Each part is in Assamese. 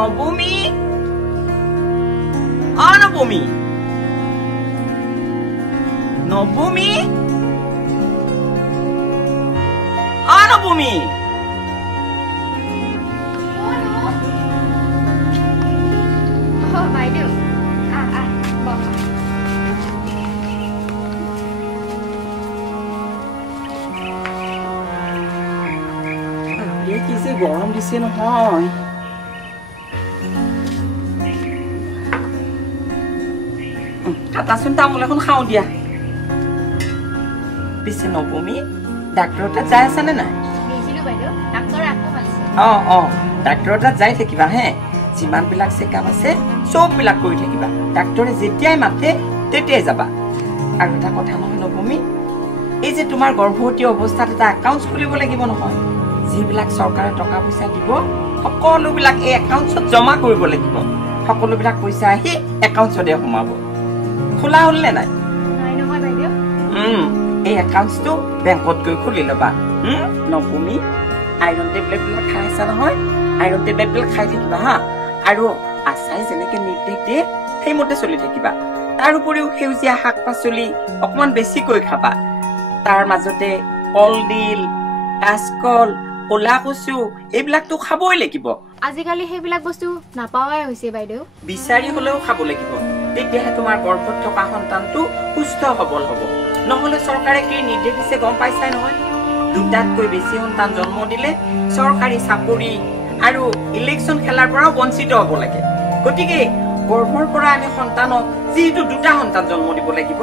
নবমী নবমী নবমী নবমী বাইদেউ কি যে গৰম দিছে নহয় কাটাচোন তামোল এখন খাওঁ দিয়া পিছে নবমী ডাক্তৰৰ তাত যাই আছে নে নাই ডাক্তৰৰ তাত যাই থাকিবা হে যিমানবিলাক চেকআপ আছে চববিলাক কৰি থাকিবা ডাক্তৰে যেতিয়াই মাতে তেতিয়াই যাবা আৰু এটা কথা নহয় নবমী এই যে তোমাৰ গৰ্ভৱতী অৱস্থাত এটা একাউণ্ট খুলিব লাগিব নহয় যিবিলাক চৰকাৰে টকা পইচা দিব সকলোবিলাক এই একাউণ্টত জমা কৰিব লাগিব সকলোবিলাক পইচা আহি একাউণ্টতে সোমাব খোলা হ'ল নে নাই এই একাউণ্টটো বেংকত গৈ খুলি ল'বা নবমী আইৰণ টেবলেটবিলাক খাই আছা নহয় আইৰণ টেবলেটবিলাক খাই থাকিবা হা আৰু আচাই যেনেকে নিৰ্দেশ দিয়ে সেইমতে চলি থাকিবা তাৰ উপৰিও সেউজীয়া শাক পাচলি অকমান বেছিকৈ খাবা তাৰ মাজতে কলডিল কাচকল কলা কচু এইবিলাকতো খাবই লাগিব আজিকালি সেইবিলাক বস্তু নাপাৱাই হৈছে বাইদেউ বিচাৰি হলেও খাব লাগিব তেতিয়াহে তোমাৰ গৰ্ভত থকা সন্তানটো সুস্থ সবল হ'ব নহলে চৰকাৰে কি নিৰ্দেশ দিছে গম পাইছাই নহয় দুটাতকৈ বেছি সন্তান জন্ম দিলে চৰকাৰী চাকৰি আৰু ইলেকশ্যন খেলাৰ পৰাও বঞ্চিত হ'ব লাগে গতিকে গৰ্ভৰ পৰা আমি সন্তানক যিহেতু দুটা সন্তান জন্ম দিব লাগিব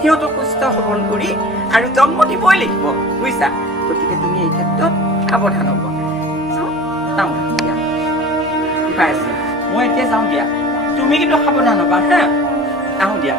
সিহঁতক সুস্থ সবল কৰি আৰু জন্ম দিবই লাগিব বুজিছা গতিকে তুমি এই ক্ষেত্ৰত সাৱধান হ'ব মই এতিয়া যাওঁ দিয়া তুমি কিন্তু সাৱধান হ'বা হা আহোঁ দিয়া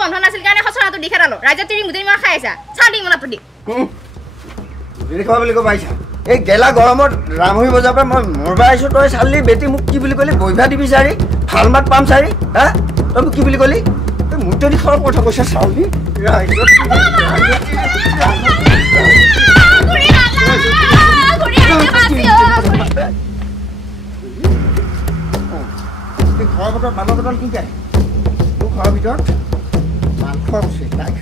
বন্ধ নাছিল কাৰণে খচৰাটো দি খেলালো ৰাইজৰ তিৰি মুদিৰি মাৰ খাই আছা চালি মনাটো দি মুদিৰি খাব বুলি কৈ পাইছা এই গেলা গৰমত ৰামহী বজাৰ পৰা মই মৰবা আহিছো তই চালি বেটি মোক কি বুলি ক'লি বইভা দিবি চাৰি ভাল মাত পাম চাৰি হা তই মোক কি বুলি ক'লি তই মুদিৰি খোৱাৰ কথা কৈছা চালি ঘৰৰ ভিতৰত মানুহৰ ভিতৰত কি যায় মোৰ ঘৰৰ ভিতৰত মাংস আছে তাই